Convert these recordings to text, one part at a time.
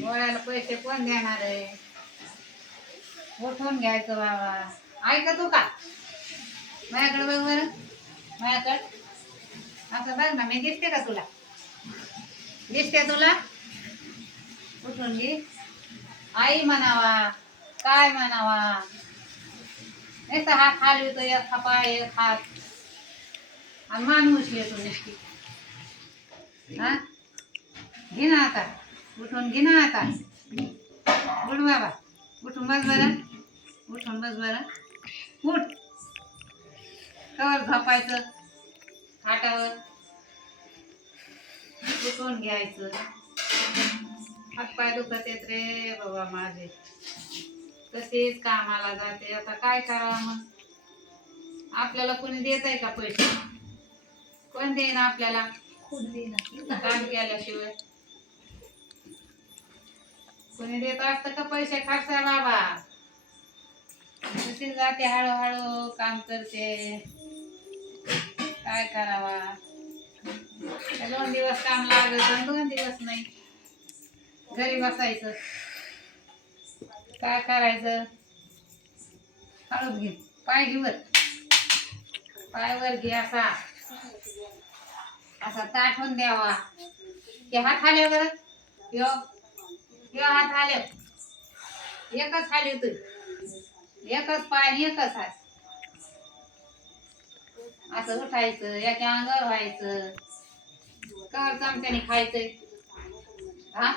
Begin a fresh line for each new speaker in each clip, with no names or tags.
गोळ्याला पैसे कोण देणार आहे? उठून घ्यायचं बाबा. ऐका तू का? माझ्याकडे बघ बरं. माझ्याकडे. असं बघ ना मी दिसते का तुला? दिसते तुला? उठून घे. आई म्हणावा काय म्हणावा? नाही तर हात हलवितो एक पाय एक हात. आणि माणूस येतो नक्की. हा? घे ना आता. उठून घे ना आता. उठ बाबा. उठून बस बरं. उठून बस बरं. उठ. कवर झोपायचं. खाटावर उठून घ्यायचं. हातपाय दुखत येत रे बाबा माझे. तसेच कामाला जाते. आता काय करावं मग? आपल्याला कोणी देत आहे का पैसे? कोण देईन आपल्याला? काम केल्याशिवाय. कोणी देत असतं का पैसे खर्चा बाबा? तशी जाते हळूहळू काम करते. काय करावा? दोन दिवस काम लागत दोन दिवस नाही. घरी बसायचं. काय करायचं? हळूच घे. पाय घे पाय वर घे असा. असा ताठवून द्यावा. हे हात आले बरं यो. यो हात आले एकच हाली तू एकच पाय एकच हात. असं उठायचं एक अंगावर व्हायचं. कवर चमच्याने खायचंय. हा?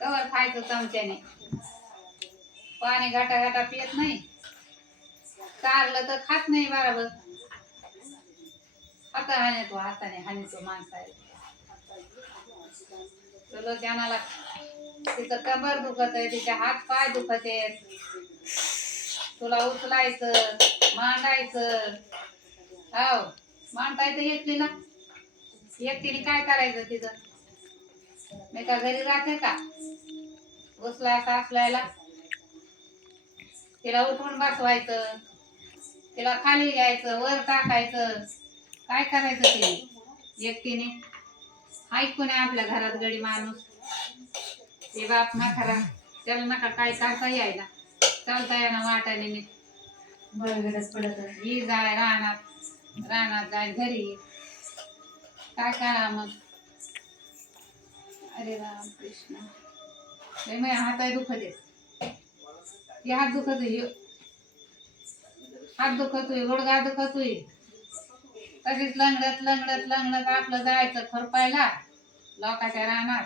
कवर खायचं चमच्याने. पाणी घाटा घाटा पियत नाही. चारलं तर खात नाही बरोबर. हाता हाणतो हाताने हाणतो आहे. चलो तिचं कमर दुखत आहे तिचे हात पाय दुखत आहेत. तुला उचलायचं मांडायचं. हो मांडता येतं एकटीला? एकटीने काय करायचं तिचं? मी का घरी राहते का? उचलाय असल्याला. तिला उठून बसवायचं. तिला खाली घ्यायचं वर टाकायचं. काय करायचं तिने? एकटीने? ऐकून आहे आपल्या घरात गडी माणूस. ते बाप म्हातारा त्याला नका काय करता यायला. चालता येणार वाटाने मी
बळगडच पडत
ही जाय रानात रानात जाय घरी. काय करा मग? अरे राम कृष्ण. लय माझ्या हात दुखत आहे. हात दुखत आहे हात दुखतोय गुडघा दुखतोय तशीच लंगडत लंगडत लंगडत आपलं जायचं खरपायला लोकाच्या रानात.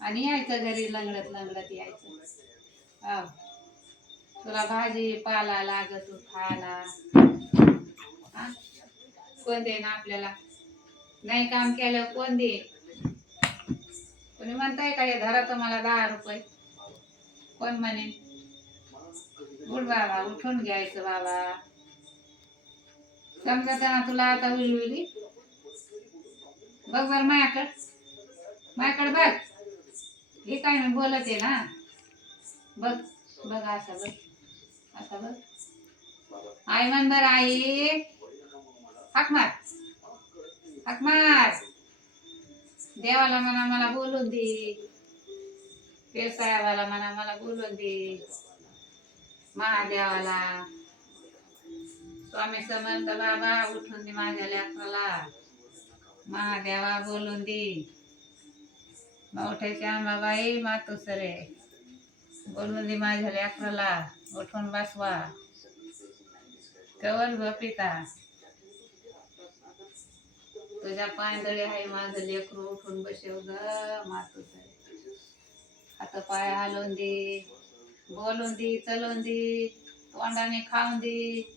आणि यायचं घरी लंगडत लंगडत यायचं. हा. तुला भाजी पाला लागत खायला. हा? कोण देईन आपल्याला? नाही काम केलं कोण देईन? कोणी म्हणताय का हे धरा तुम्हाला दहा रुपये. कोण म्हणेन? उठ बाबा उठून घ्यायचं बाबा. समजा ना तुला आता विळविली बघ बर मायाकड. मायाकड बघ. हे काय मी बोलत आहे ना. बघ बघ असं बघ. असं बघ. आई म्हण बर आई. हाक मार. हाक मार. देवाला म्हणा मला बोलून दे. पेसायावाला म्हणा मला बोलून दे. महादेवाला. स्वामी समर्थ बाबा उठून दे माझ्या लेकराला महादेवा बोलून दे. मोठ्याच्या आंबाबाई मातोसरे बोलून दे माझ्या लेकराला उठून बसवा. कवर बपिता तुझ्या पायदळी आहे माझं लेकरू. उठून बसेव ग मातोसरे हात पाय हलवून दे. बोलून दे चलवून दे. तोंडाने खाऊन दे.